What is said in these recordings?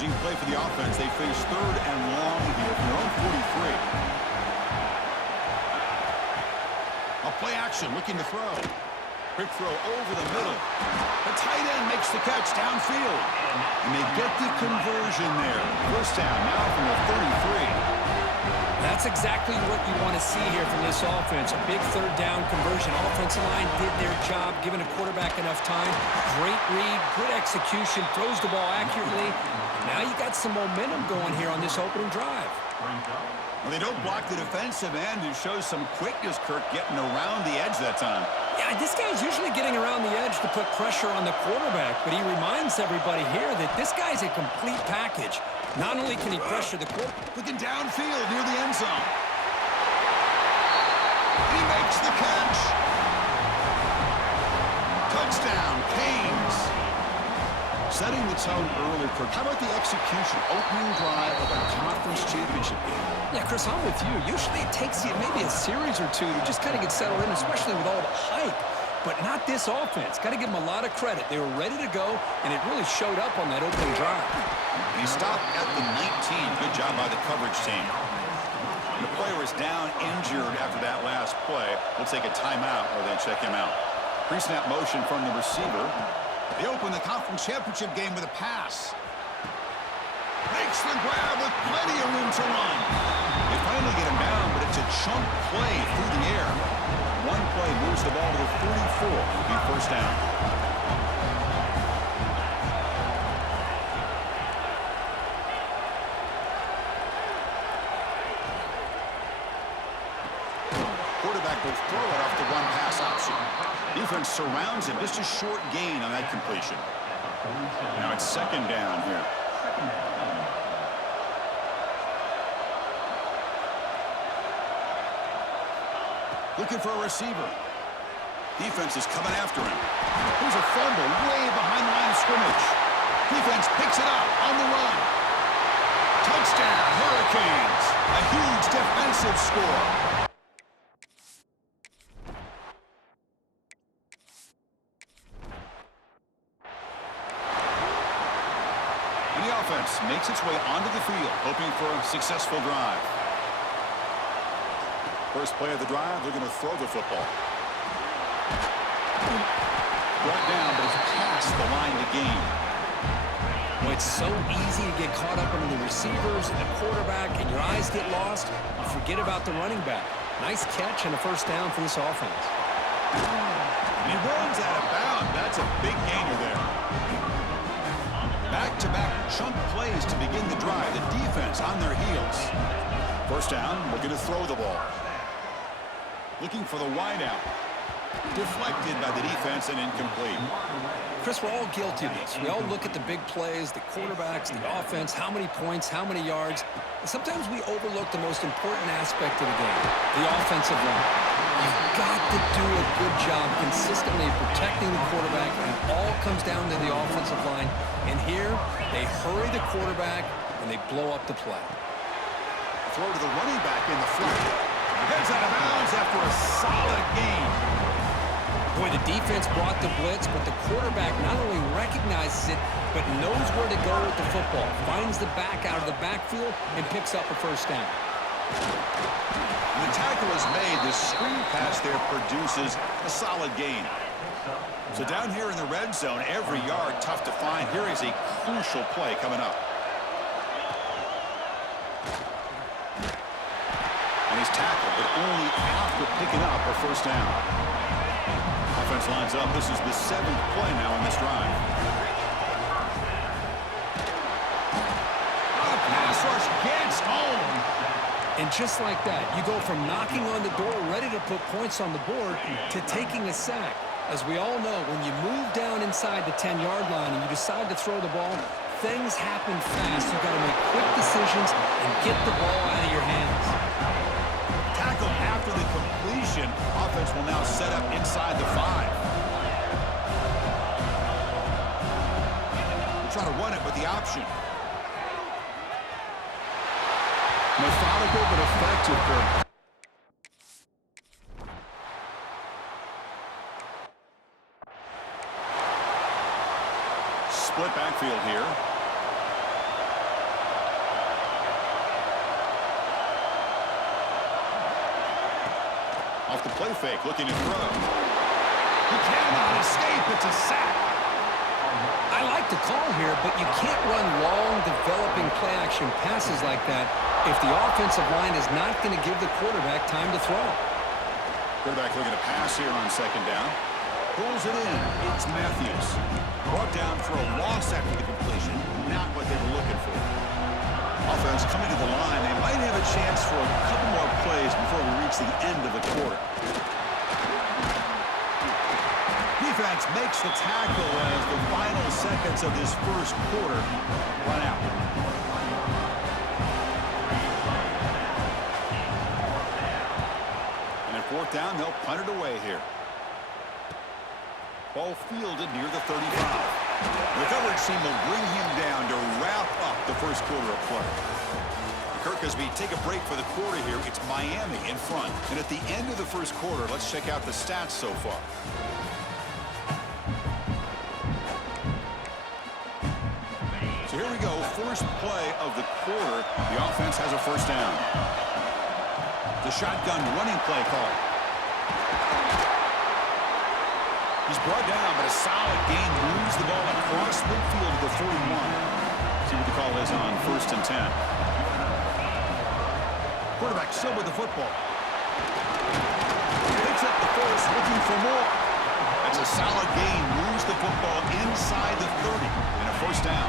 challenging play for the offense. They face 3rd and long here from their own 43. A play action, looking to throw. Quick throw over the middle. The tight end makes the catch downfield. And they get the conversion there. First down now from the 33. That's exactly what you want to see here from this offense. A big 3rd down conversion. Offensive line did their job, giving a quarterback enough time. Great read, good execution, throws the ball accurately. Now you got some momentum going here on this opening drive. Well, they don't block the defensive end, who shows some quickness, Kirk, getting around the edge that time. Yeah, this guy's usually getting around the edge to put pressure on the quarterback, but he reminds everybody here that this guy's a complete package. Not only can he pressure the quarterback, looking downfield near the end zone. He makes the catch. Touchdown, Canes. Setting the tone early, Kirk. How about the execution? Opening drive of a conference championship game. Yeah, Chris, I'm with you. Usually it takes you maybe a series or two to just kind of get settled in, especially with all the hype. But not this offense. Got to give them a lot of credit. They were ready to go, and it really showed up on that opening drive. He stopped at the 19. Good job by the coverage team. And the player is down injured after that last play. We'll take a timeout or then check him out. Pre-snap motion from the receiver. They open the conference championship game with a pass. Makes the grab with plenty of room to run. They finally get him down, but it's a chunk play through the air. One play moves the ball to the 44. It'll be first down. Quarterback will throw it off the one-pass option. Defense surrounds him. Just a short gain on that completion. Now it's 2nd down here. Looking for a receiver. Defense is coming after him. There's a fumble way behind the line of scrimmage. Defense picks it up on the run. Touchdown, Hurricanes. A huge defensive score. And the offense makes its way onto the field, hoping for a successful drive. First play of the drive, they're going to throw the football. Brought down, but it's past the line to gain. Well, it's so easy to get caught up under the receivers and the quarterback, and your eyes get lost. You forget about the running back. Nice catch and a first down for this offense. And he runs out of bounds. That's a big gainer there. Back-to-back chunk plays to begin the drive. The defense on their heels. First down, we're going to throw the ball. Looking for the wideout. Deflected by the defense and incomplete. Chris, we're all guilty of this. We all look at the big plays, the quarterbacks, the offense, how many points, how many yards. And sometimes we overlook the most important aspect of the game, the offensive line. You've got to do a good job consistently protecting the quarterback, and it all comes down to the offensive line. And here, they hurry the quarterback, and they blow up the play. Throw to the running back in the flat. Heads out of bounds after a solid gain. Boy, the defense brought the blitz, but the quarterback not only recognizes it, but knows where to go with the football. Finds the back out of the backfield and picks up a first down. When the tackle is made, the screen pass there produces a solid gain. So down here in the red zone, every yard tough to find. Here is a crucial play coming up. And he's tackled, but only after picking up a first down. Offense lines up. This is the 7th play now on this drive. Pass rush gets home. And just like that, you go from knocking on the door, ready to put points on the board, to taking a sack. As we all know, when you move down inside the 10-yard line and you decide to throw the ball, things happen fast. You've got to make quick decisions and get the ball out of your hands. Tackled after the completion. Offense will now set up inside the 5. We'll try to run it with the option. Methodical but effective, Kirk. Split backfield here. Off the play fake, looking to throw. He cannot escape. It's a sack. I like the call here, but you can't run long, developing play-action passes like that if the offensive line is not going to give the quarterback time to throw. Quarterback looking to pass here on second down. Pulls it in. It's Matthews. Brought down for a loss after the completion. Not what they were looking for. Offense coming to the line. They might have a chance for a couple more plays before we reach the end of the quarter. Defense makes the tackle as the final seconds of this first quarter run out. And at fourth down, they'll punt it away here. Ball fielded near the 35. The coverage team will bring him down to wrap up the first quarter of play. Kirk, as we take a break for the quarter here, it's Miami in front. And at the end of the first quarter, let's check out the stats so far. So here we go, first play of the quarter. The offense has a first down. The shotgun running play call. He's brought down, but a solid gain moves the ball across midfield to the 41. See what the call is on 1st and 10. Quarterback still with the football. Picks up the first, looking for more. That's a solid gain, moves the football inside the 30 and a first down.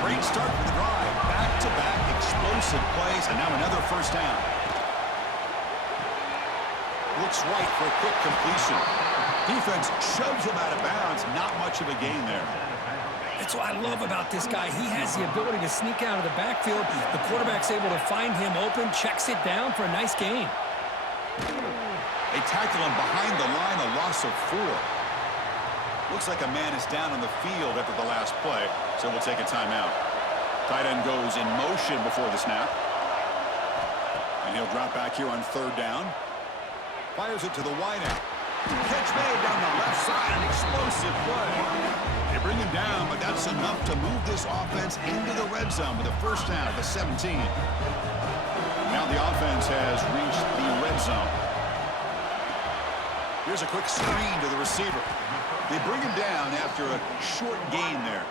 Great start for the drive. Back-to-back explosive plays, and now another first down. Looks right for a quick completion. Defense shoves him out of bounds. Not much of a gain there. That's what I love about this guy. He has the ability to sneak out of the backfield. The quarterback's able to find him open, checks it down for a nice gain. They tackle him behind the line, a loss of 4. Looks like a man is down on the field after the last play, so we'll take a timeout. Tight end goes in motion before the snap. And he'll drop back here on 3rd down. Fires it to the wideout. Catch made down the left side, an explosive play. They bring him down, but that's enough to move this offense into the red zone with a first down at the 17. Now the offense has reached the red zone. Here's a quick screen to the receiver. They bring him down after a short gain there.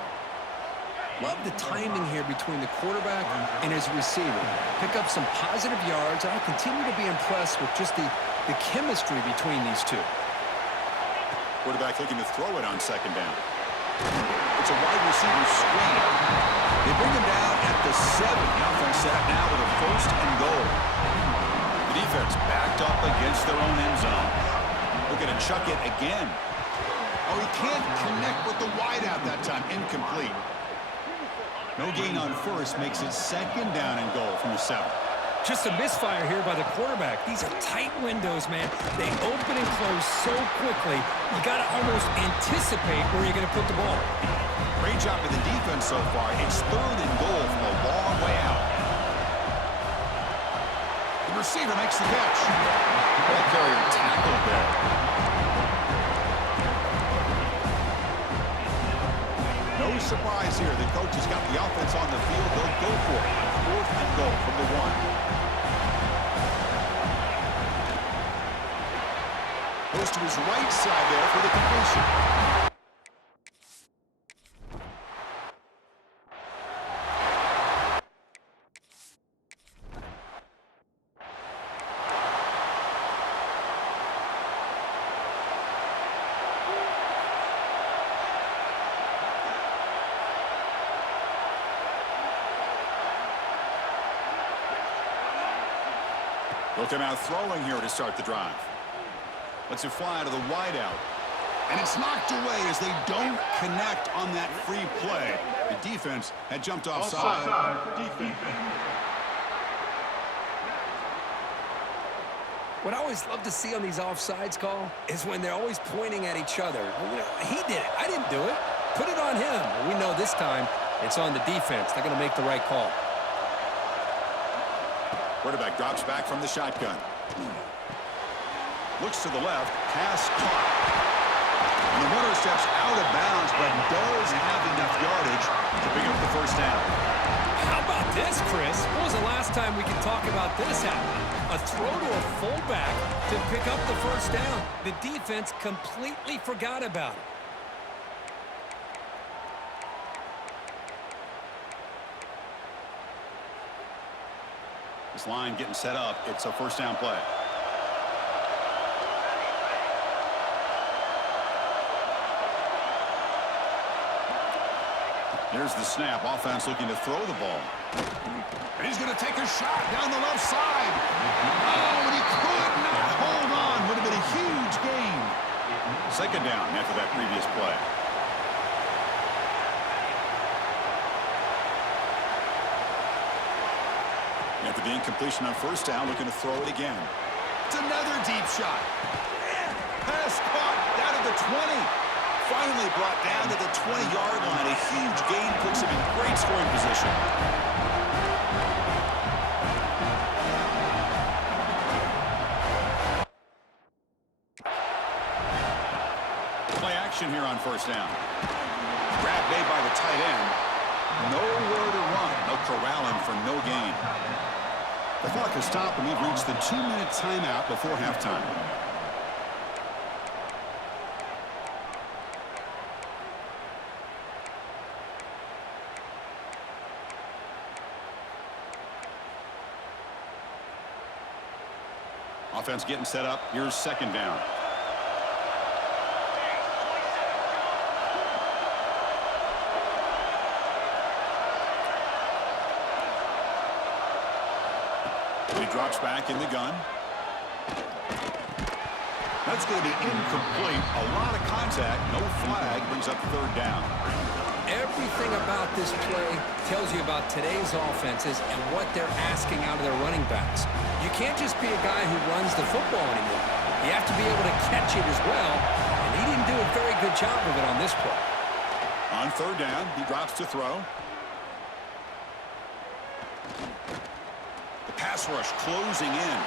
Love the timing here between the quarterback and his receiver. Pick up some positive yards, and I continue to be impressed with just the chemistry between these two. Quarterback looking to throw it on 2nd down. It's a wide receiver screen. They bring him down at the 7. The offense set up now with a 1st and goal. The defense backed up against their own end zone. Looking to chuck it again. Oh, he can't connect with the wideout that time. Incomplete. No gain on 1st makes it 2nd down and goal from the 7. Just a misfire here by the quarterback. These are tight windows, man. They open and close so quickly. You got to almost anticipate where you're going to put the ball. Great job of the defense so far. It's 3rd and goal from a long way out. The receiver makes the catch. Ball carrier tackled there. No surprise here. The coach has got the offense on the field. They'll go for it. 4th and goal from the 1. Goes to his right side there for the completion. They'll come out throwing here to start the drive. Lets it fly to the wideout. And it's knocked away as they don't connect on that free play. The defense had jumped offside. What I always love to see on these offsides call is when they're always pointing at each other. He did it. I didn't do it. Put it on him. We know this time it's on the defense. They're going to make the right call. Quarterback drops back from the shotgun. Looks to the left. Pass caught. And the runner steps out of bounds, but does have enough yardage to pick up the first down. How about this, Chris? When was the last time we could talk about this happening? A throw to a fullback to pick up the first down. The defense completely forgot about it. This line getting set up. It's a first down play. Here's the snap. Offense looking to throw the ball. And he's going to take a shot down the left side. Oh, and he could not hold on. Would have been a huge gain. Second down after that previous play. After the incompletion on first down, looking to throw it again. It's another deep shot. Pass caught down at the 20. Finally brought down to the 20-yard line. A huge gain puts him in great scoring position. Play action here on first down. Grab made by the tight end. Nowhere to run. They'll corral him for no gain. The clock has stopped, and we've reached the 2-minute timeout before halftime. Offense getting set up. Here's second down. He drops back in the gun. That's going to be incomplete. A lot of contact. No flag. Brings up third down. Everything about this play tells you about today's offenses and what they're asking out of their running backs. You can't just be a guy who runs the football anymore. You have to be able to catch it as well, and he didn't do a very good job of it on this play. On third down, he drops to throw. The pass rush closing in.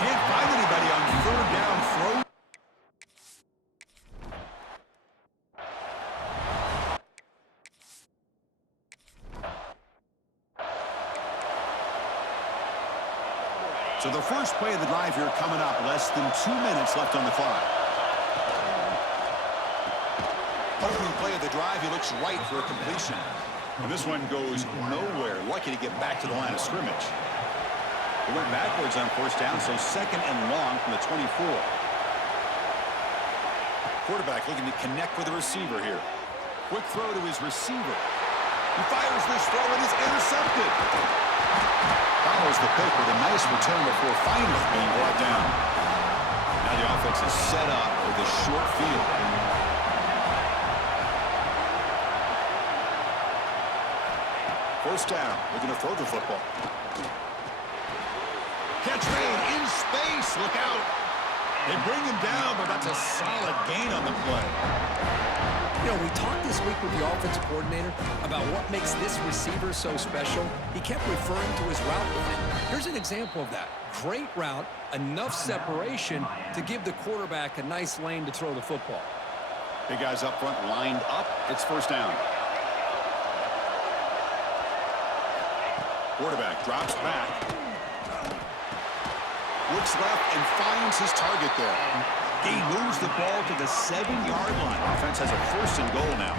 Can't find anybody on third down throw. So the first play of the drive here coming up. Less than 2 minutes left on the clock. Opening play of the drive, he looks right for a completion. And this one goes nowhere. Lucky to get back to the line of scrimmage. He went backwards on first down, so second and long from the 24. Quarterback looking to connect with the receiver here. Quick throw to his receiver. He fires this throw and is intercepted. Follows the pick with a nice return before finally being brought down. Now the offense is set up with a short field. First down, looking to throw the football. Catch made in space, look out. They bring him down, but that's a solid gain on the play. You know, we talked this week with the offensive coordinator about what makes this receiver so special. He kept referring to his route running. Here's an example of that. Great route, enough separation to give the quarterback a nice lane to throw the football. Big guys up front lined up. It's first down. Quarterback drops back. Looks left and finds his target there. He moves the ball to the 7-yard line. Offense has a first and goal now.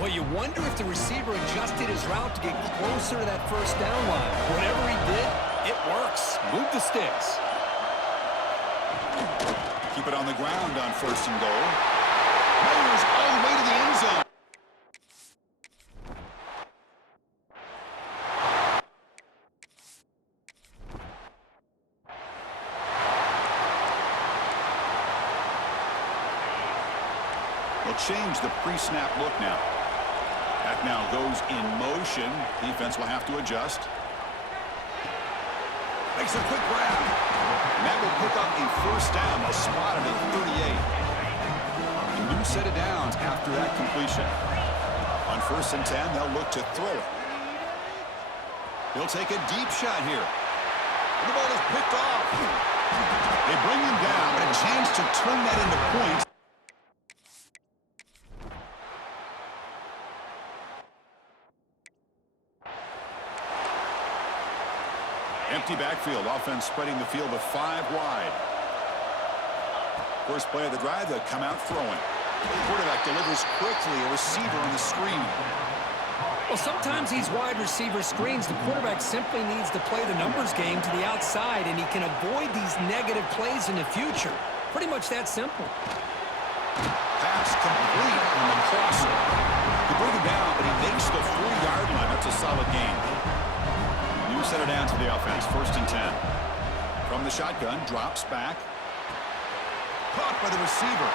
Well, you wonder if the receiver adjusted his route to get closer to that first down line. Whatever he did, it works. Move the sticks. Keep it on the ground on first and goal. Measures all the way to the end zone. They'll change the pre-snap look now. Back now goes in motion. Defense will have to adjust. Makes a quick grab. And that will pick up a first down. They'll spot it at 38. A new set of downs after that completion. On first and 10, they'll look to throw it. He'll take a deep shot here. And the ball is picked off. They bring him down, but a chance to turn that into points. Empty backfield. Offense spreading the field with 5 wide. First play of the drive, they'll come out throwing. The quarterback delivers quickly. A receiver on the screen. Well, sometimes these wide receiver screens, the quarterback simply needs to play the numbers game to the outside, and he can avoid these negative plays in the future. Pretty much that simple. Pass complete on the crosser. They bring him down, but he makes the 4-yard line. That's a solid gain. New center down to the offense. 1st and 10. From the shotgun, drops back. Caught by the receiver.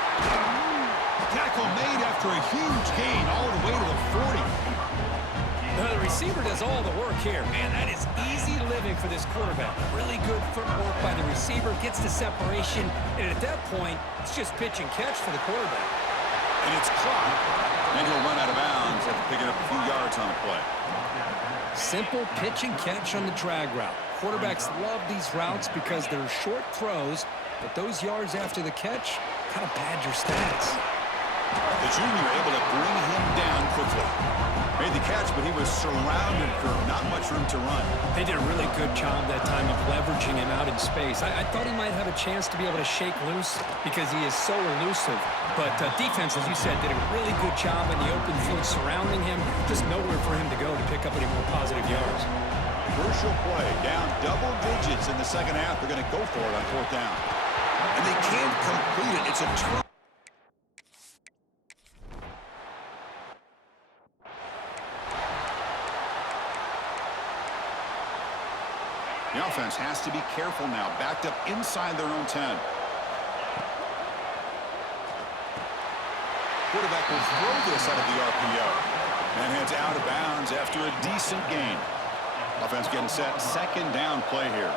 Tackle made after a huge gain all the way to the 40. Now, the receiver does all the work here. Man, that is easy living for this quarterback. Really good footwork by the receiver, gets the separation, and at that point, it's just pitch and catch for the quarterback. And it's caught. And he'll run out of bounds after picking up a few yards on the play. Simple pitch and catch on the drag route. Quarterbacks love these routes because they're short throws, but those yards after the catch kind of pad your stats. The junior able to bring him down quickly. Made the catch, but he was surrounded for not much room to run. They did a really good job that time of leveraging him out in space. I thought he might have a chance to be able to shake loose because he is so elusive. But defense, as you said, did a really good job in the open field surrounding him. Just nowhere for him to go to pick up any more positive yards. Crucial play. Down double digits in the second half. They're going to go for it on 4th down. And they can't complete it. It's a turn. The offense has to be careful now. Backed up inside their own 10. Quarterback will throw this out of the RPO. And heads out of bounds after a decent gain. Offense getting set. 2nd down play here.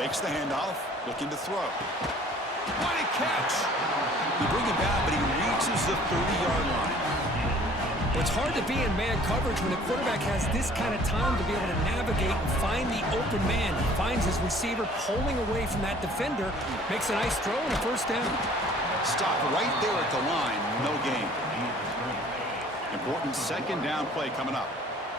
Fakes the handoff. Looking to throw. What a catch! They bring him down, but he reaches the 30-yard line. It's hard to be in man coverage when the quarterback has this kind of time to be able to navigate and find the open man. He finds his receiver pulling away from that defender, makes a nice throw and a 1st down. Stop right there at the line. No gain. Important 2nd down play coming up.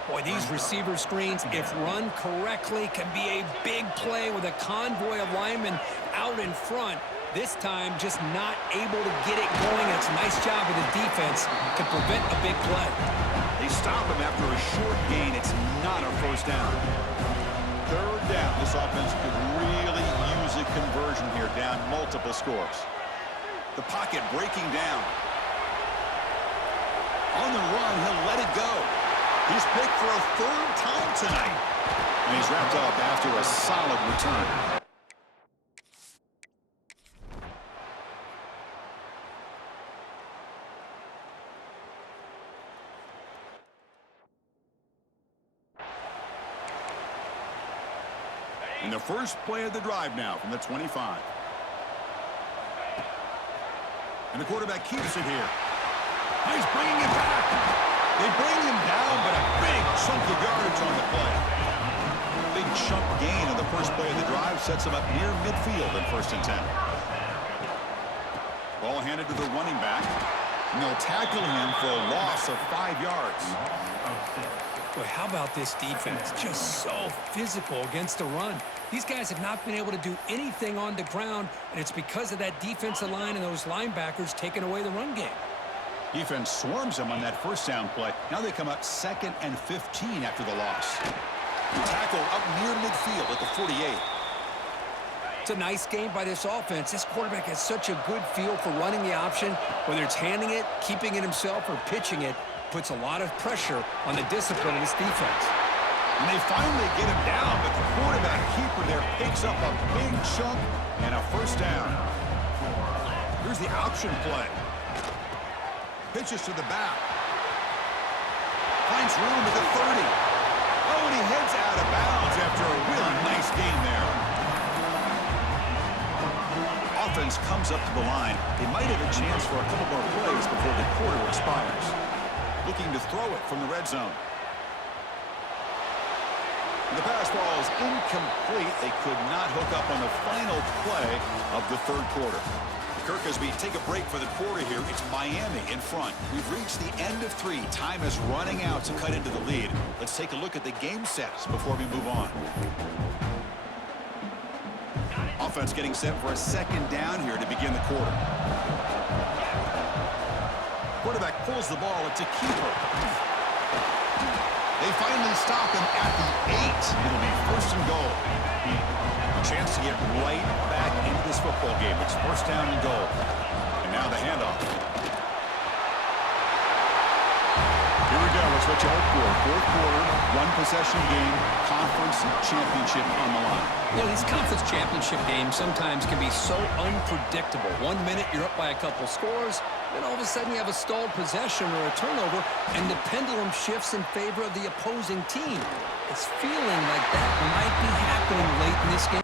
Boy, these receiver screens, if run correctly, can be a big play with a convoy of linemen out in front. This time, just not able to get it going. It's a nice job of the defense to prevent a big play. They stop him after a short gain. It's not a 1st down. 3rd down. This offense could really use a conversion here, down multiple scores. The pocket breaking down. On the run, he'll let it go. He's picked for a 3rd time tonight. And he's wrapped up after a solid return. And the first play of the drive now from the 25. And the quarterback keeps it here. He's bringing it back. They bring him down, but a big chunk of yardage on the play. Big chunk gain on the first play of the drive sets him up near midfield in 1st and 10. Ball handed to the running back. And they'll tackle him for a loss of 5 yards. Boy, how about this defense? Just so physical against the run. These guys have not been able to do anything on the ground, and it's because of that defensive line and those linebackers taking away the run game. Defense swarms them on that 1st down play. Now they come up 2nd and 15 after the loss. Tackle up near midfield at the 48. It's a nice game by this offense. This quarterback has such a good feel for running the option, whether it's handing it, keeping it himself, or pitching it. Puts a lot of pressure on the discipline of this defense. And they finally get him down, but the quarterback keeper there picks up a big chunk and a 1st down. Here's the option play. Pitches to the back. Finds room at the 30. Oh, and he heads out of bounds after a really nice gain there. Offense comes up to the line. They might have a chance for a couple more plays before the quarter expires. Looking to throw it from the red zone. The pass ball is incomplete. They could not hook up on the final play of the 3rd quarter. Kirk, as we take a break for the quarter here, it's Miami in front. We've reached the end of 3. Time is running out to cut into the lead. Let's take a look at the game sets before we move on. offense getting set for a second down here to begin the quarter. Quarterback pulls the ball. It's a keeper. They finally stop him at the 8. It'll be first and goal. A chance to get right back into this football game. It's first down and goal. And now the handoff. Here we go. It's what you hope for. Fourth quarter, one-possession game, conference championship on the line. You know, these conference championship games sometimes can be so unpredictable. 1 minute you're up by a couple scores, then all of a sudden you have a stalled possession or a turnover, and the pendulum shifts in favor of the opposing team. It's feeling like that might be happening late in this game.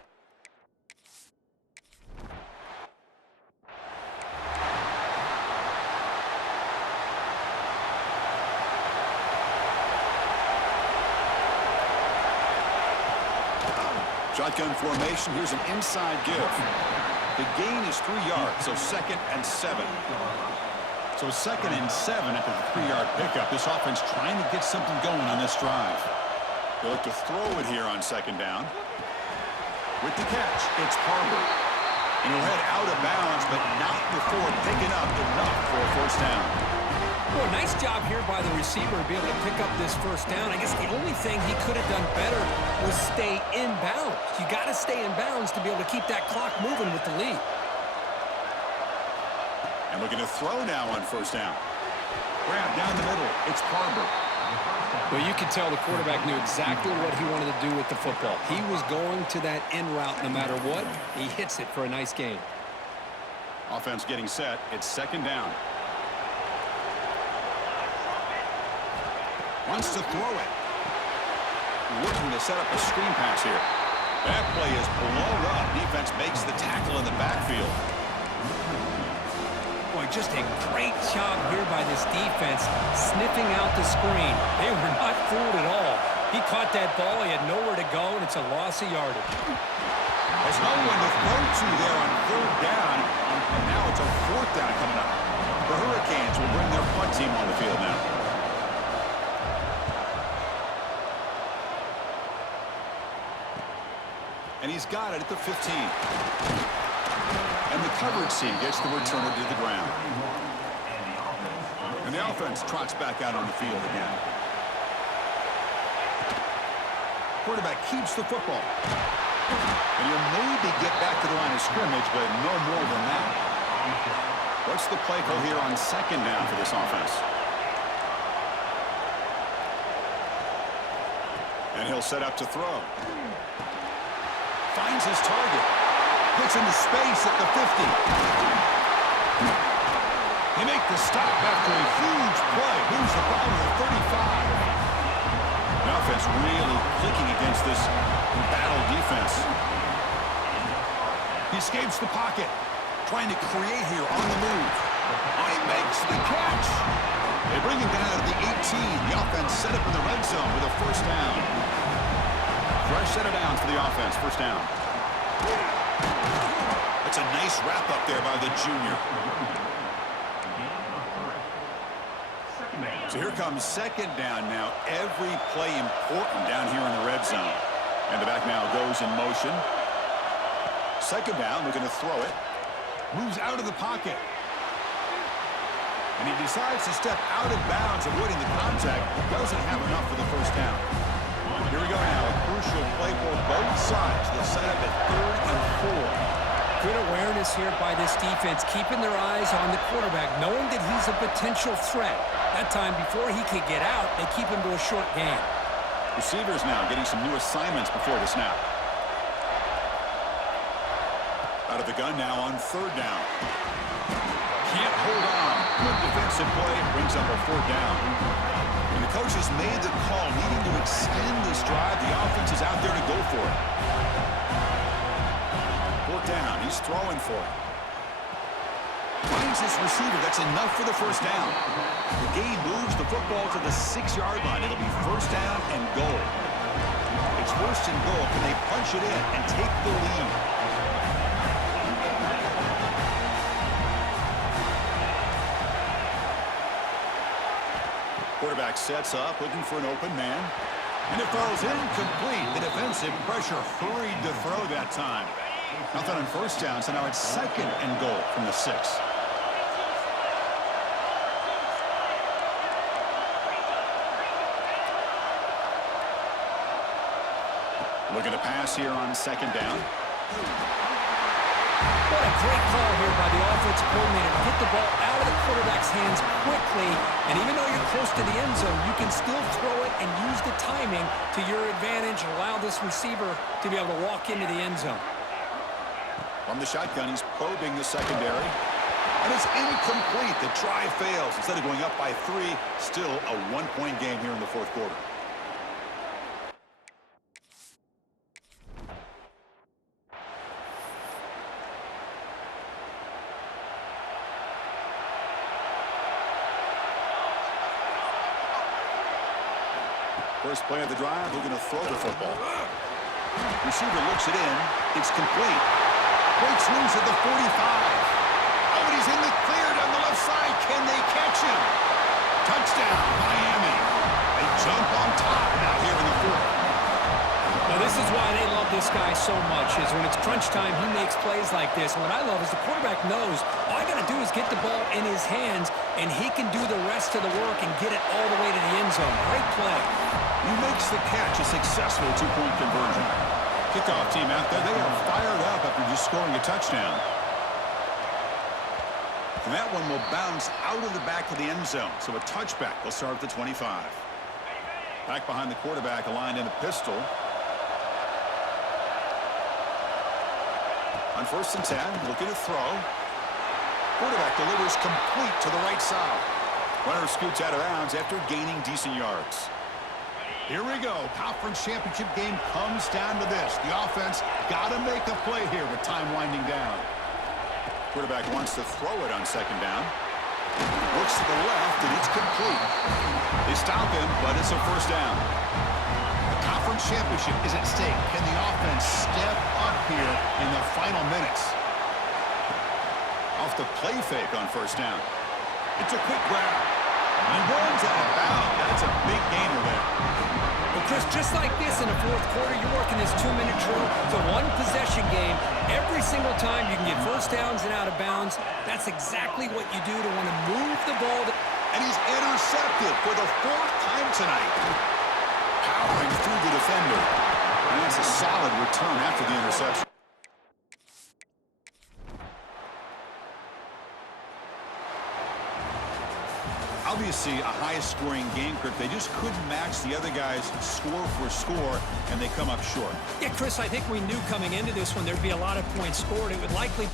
Shotgun formation. Here's an inside give. The gain is 3 yards, so 2nd and 7. So 2nd and 7 after the 3-yard pickup. This offense trying to get something going on this drive. They look to throw it here on 2nd down. With the catch, it's Parker. And he'll head out of bounds, but not before picking up enough for a first down. Well, nice job here by the receiver to be able to pick up this first down. I guess the only thing he could have done better was stay in bounds. You got to stay in bounds to be able to keep that clock moving with the lead. And looking to throw now on first down. Grab down the middle. It's Parker. Well, you could tell the quarterback knew exactly what he wanted to do with the football. He was going to that in route no matter what. He hits it for a nice gain. Offense getting set. It's 2nd down. Wants to throw it. Looking to set up a screen pass here. That play is blown up. Defense makes the tackle in the backfield. Boy, just a great job here by this defense, sniffing out the screen. They were not fooled at all. He caught that ball. He had nowhere to go, and it's a loss of yardage. There's no one to throw to there on 3rd down, and now it's a 4th down coming up. The Hurricanes will bring their punt team on the field now. And he's got it at the 15. And the coverage team gets the returner to the ground. And the offense trots back out on the field again. Quarterback keeps the football. And he'll maybe get back to the line of scrimmage, but no more than that. What's the play call here on 2nd down for this offense? And he'll set up to throw. Finds his target. Gets into space at the 50. They make the stop after a huge play. Moves the ball to the 35. The offense really clicking against this battle defense. He escapes the pocket. Trying to create here on the move. Oh, he makes the catch. They bring him down to the 18. The offense set up in the red zone with a first down. Fresh set of downs for the offense. First down. That's a nice wrap-up there by the junior. So here comes 2nd down now. Every play important down here in the red zone. And the back now goes in motion. 2nd down, looking to throw it. Moves out of the pocket. And he decides to step out of bounds, avoiding the contact. Doesn't have enough for the first down. Here we go now. A crucial play for both sides. The setup at 3rd and 4. Good awareness here by this defense, keeping their eyes on the quarterback, knowing that he's a potential threat. That time, before he could get out, they keep him to a short gain. Receivers now getting some new assignments before the snap. Out of the gun now on 3rd down. Can't hold on. Good defensive play. Brings up a 4th down. And the coach has made the call, needing to extend this drive. The offense is out there to go for it. 4th down. He's throwing for it. Finds this receiver. That's enough for the first down. The gain moves the football to the 6-yard line. It'll be first down and goal. It's first and goal. Can they punch it in and take the lead? Quarterback sets up, looking for an open man. And it falls incomplete. The defensive pressure hurried to throw that time. Nothing on first down, so now it's second and goal from the 6. Looking to pass here on second down. What a great call here by the offensive coordinator to get the ball out of the quarterback's hands quickly. And even though you're close to the end zone, you can still throw it and use the timing to your advantage and allow this receiver to be able to walk into the end zone. From the shotgun, he's probing the secondary. And it's incomplete. The try fails. Instead of going up by 3, still a 1-point game here in the fourth quarter. First play of the drive, looking to throw the football. Receiver looks it in. It's complete. Great swings at the 45. Oh, and he's in the clear down the left side. Can they catch him? Touchdown, Miami. They jump on top now here in the fourth. Now, this is why they love this guy so much, is when it's crunch time, he makes plays like this. And what I love is the quarterback knows all I got to do is get the ball in his hands, and he can do the rest of the work and get it all the way to the end zone. Great play. He makes the catch, a successful 2-point conversion. Kickoff team out there, they are fired up after just scoring a touchdown. And that one will bounce out of the back of the end zone. So a touchback will start at the 25. Back behind the quarterback, aligned in the pistol. On 1st and 10, looking to throw. Quarterback delivers complete to the right side. Runner scoots out of bounds after gaining decent yards. Here we go. Conference championship game comes down to this. The offense got to make a play here with time winding down. Quarterback wants to throw it on second down. Looks to the left, and it's complete. They stop him, but it's a first down. The conference championship is at stake. Can the offense step up here in the final minutes? Off the play fake on first down. It's a quick grab. He runs out of bounds. That's a big gainer there. Well, Chris, just like this in the fourth quarter, you're working this 2-minute drill. It's a one-possession game. Every single time you can get first downs and out of bounds. That's exactly what you do to want to move the ball. And he's intercepted for the 4th time tonight. Powering through the defender. And that's a solid return after the interception. Obviously, a high-scoring game, Kirk. They just couldn't match the other guys score for score, and they come up short. Yeah, Chris, I think we knew coming into this one there'd be a lot of points scored. It would likely